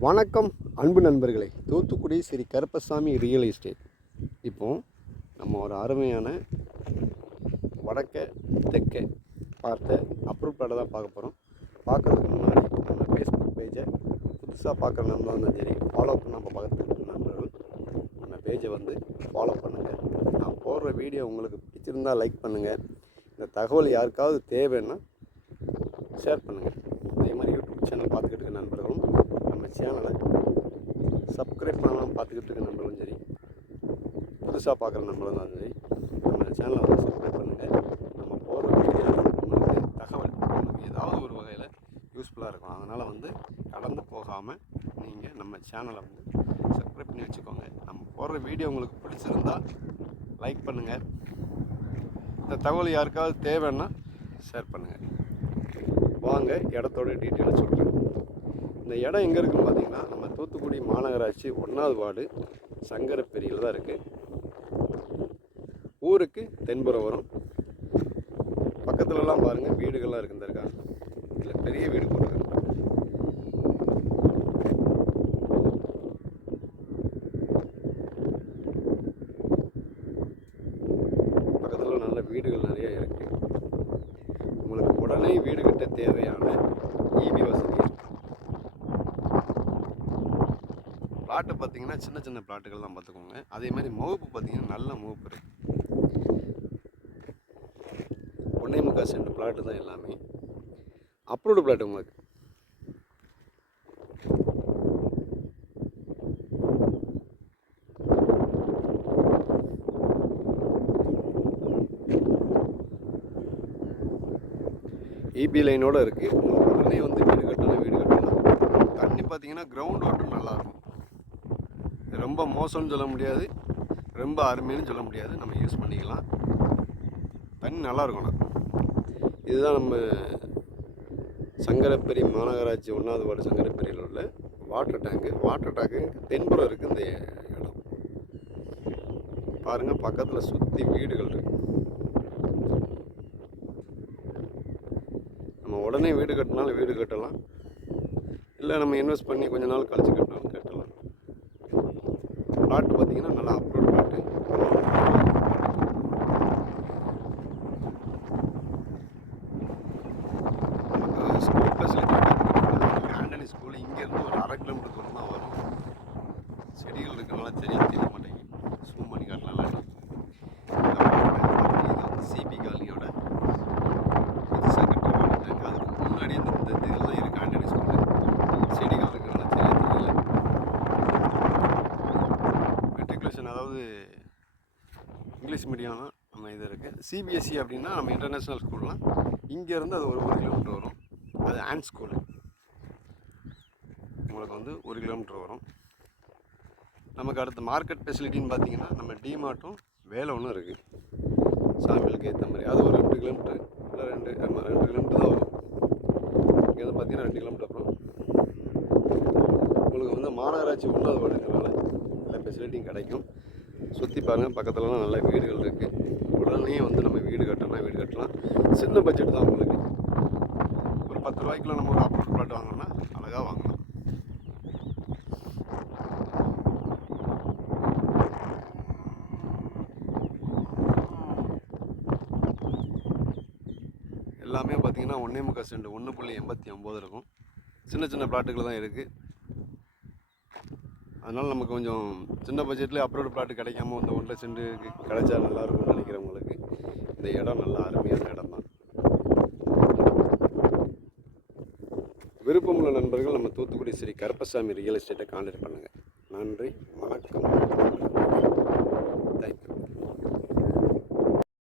வணக்கம் அன்பு நண்பர்களே. தூத்துக்குடி ஸ்ரீ கருப்பசாமி ரியல் எஸ்டேட் இப்போது நம்ம ஒரு அருமையான வடக்க தெற்க பார்த்த அப்ரூவ் பிளாட்டை தான் பார்க்க போகிறோம் பார்க்குறதுக்கு முன்னாடி நம்ம ஃபேஸ்புக் பேஜை புதுசாக பார்க்குற நண்பர் இருந்தாலும் சரி ஃபாலோ பண்ணாமல் பார்க்குறதுக்கு நண்பர்கள் நம்ம பேஜை வந்து ஃபாலோ பண்ணுங்கள் நான் போடுற வீடியோ உங்களுக்கு பிடிச்சிருந்தா லைக் பண்ணுங்கள் இந்த தகவல் யாருக்காவது தேவைன்னா ஷேர் பண்ணுங்கள் அதே மாதிரி யூடியூப் சேனல் பார்த்துக்கிட்டு இருக்க நண்பர்களும் நம்ம சேனலை சப்ஸ்கிரைப் பண்ணலாம் பார்த்துக்கிட்டு இருக்க நம்மளும் சரி புதுசாக பார்க்குற நம்மளும் தான் சரி நம்ம சேனலை வந்து சப்ஸ்கிரைப் பண்ணுங்கள் நம்ம போகிற வீடியோ உங்களுக்கு தகவல் உங்களுக்கு ஏதாவது ஒரு வகையில் யூஸ்ஃபுல்லாக இருக்கும். அதனால் வந்து கடந்து போகாமல் நீங்கள் நம்ம சேனலை வந்து சப்ஸ்கிரைப் பண்ணி வச்சுக்கோங்க. நம்ம போடுற வீடியோ உங்களுக்கு பிடிச்சிருந்தா லைக் பண்ணுங்கள் இந்த தகவல் யாருக்காவது தேவைன்னா ஷேர் பண்ணுங்கள் வாங்க இடத்தோட டீட்டெயிலை சொல்கிறேன் இந்த இடம் எங்கே இருக்குன்னு பார்த்தீங்கன்னா நம்ம தூத்துக்குடி மாநகராட்சி ஒன்றாவது வார்டு சங்கரப்பெரியில் தான் இருக்குது ஊருக்கு தென்புறம் வரும். பக்கத்துலலாம் பாருங்கள் வீடுகள்லாம் இருக்குது இந்த இதில் பெரிய வீடு போட்டுருக்காங்க பக்கத்தில் நல்ல வீடுகள் நிறைய இருக்குது உங்களுக்கு உடனே வீடு கட்ட தேவையான இபி வசதி இருக்கு பிளாட்டு பார்த்தீங்கன்னா சின்ன சின்ன பிளாட்டுகள் தான் பார்த்துக்கோங்க அதே மாதிரி முகப்பு பார்த்தீங்கன்னா நல்ல முகப்பு இருக்குது ஒன்றே முக்கால் சென்ட் பிளாட்டு தான் எல்லாமே. அப்ரூவ்டு பிளாட் உங்களுக்கு. இபி லைனோட இருக்குது உடனே வந்து வீடு கட்டணும் வீடு கட்டணும். தண்ணி பார்த்தீங்கன்னா கிரவுண்ட் வாட்டர் நல்லாயிருக்கும் ரொம்ப மோசம்னு சொல்ல முடியாது. ரொம்ப அருமைன்னு சொல்ல முடியாது. நம்ம யூஸ் பண்ணிக்கலாம். தண்ணி நல்லா இருக்கணும். இதுதான் நம்ம சங்கரப்பெரி மாநகராட்சி ஒன்றாவது வார்டு சங்கரப்பெரியில் உள்ள வாட்டர் டேங்கு வாட்டர் டேங்கு தென்புறம் இருக்குது இந்த இடம். பாருங்கள் பக்கத்தில் சுற்றி வீடுகள் இருக்குது நம்ம உடனே வீடு கட்டினாலும் வீடு கட்டலாம். இல்லை நம்ம இன்வெஸ்ட் பண்ணி கொஞ்ச நாள் கழிச்சு கட்டினாலும் கட்டலாம் பிளாட் பார்த்தீங்கன்னா நல்லா அப்ரூவ் பிளாட்டு நமக்கு ஸ்கூல் ஃபெசிலிட்டி ஆண்டனி ஸ்கூல் இங்கேருந்து ஒரு அரை கிலோமீட்டர் தூரம் தான் வரும் செடிகள் இருக்கிறனால சரியாக தெரிய மாட்டேங்குது ஜூம் பண்ணி காட்டலாம் இது வந்து சிபி காலனியோட புதுசாக கட்டுற மாட்டாங்க அதுக்கு முன்னாடி இந்த இந்த இதில் தான் இருக்குது ஆண்டனி ஸ்கூலு செடிகள் இருக்கிறனால சரியாக தெரியல மெட்ரிகுலேஷன் அதாவது இங்கிலீஷ் மீடியம் நம்ம இது இருக்குது சிபிஎஸ்சி அப்படின்னா நம்ம இன்டர்நேஷ்னல் ஸ்கூல்லாம் இங்கேருந்து அது ஒரு ஒரு கிலோமீட்டர் வரும். அது ஆன் ஸ்கூலு உங்களுக்கு வந்து ஒரு கிலோமீட்டர் வரும். நமக்கு அடுத்த மார்க்கெட் ஃபெசிலிட்டின்னு பார்த்தீங்கன்னா நம்ம டிமார்ட்டும் வேலை ஒன்றும் இருக்குது சாமிகளுக்கு ஏற்ற மாதிரி. அது ஒரு ரெண்டு கிலோமீட்டர் இல்லை ரெண்டு ஆமாம் ரெண்டு கிலோமீட்டர் தான் வரும். இங்கேருந்து பார்த்தீங்கன்னா ரெண்டு கிலோமீட்டர் வரும் உங்களுக்கு வந்து மாநகராட்சி உள்ளது வார்டுங்கிறனால எல்லா ஃபெசிலிட்டியும் கிடைக்கும். சுற்றி பாருங்கள் பக்கத்துலலாம் நல்ல வீடுகள் இருக்குது உடனே வந்து நம்ம வீடு கட்டலாம் வீடு கட்டலாம். சின்ன பட்ஜெட் தான் உங்களுக்கு. ஒரு பத்து ரூபாய்க்குள்ள நம்ம ஒரு அப்ரூவ் பிளாட் வாங்கினோம்னா அழகாக வாங்கலாம். எல்லாமே பார்த்தீங்கன்னா ஒன்றே முக்கால் சென்ட் ஒன்று புள்ளி எண்பத்தி ஒம்பது இருக்கும். சின்ன சின்ன பிளாட்டுகள் தான் இருக்குது அதனால் நமக்கு கொஞ்சம் சின்ன பட்ஜெட்லேயே அப்ரோடு பிளாட் கிடைக்காம இந்த ஒன்றில் சென்று கிடைச்சா நல்லா இருக்கும்னு நினைக்கிறவங்களுக்கு இந்த இடம் நல்லா அருமையான இடம் தான் விருப்பமுள்ள நண்பர்கள் நம்ம தூத்துக்குடி ஸ்ரீ கருப்பசாமி ரியல் எஸ்டேட்டை கான்டாக்ட் பண்ணுங்கள் நன்றி வணக்கம். தேங்க்யூ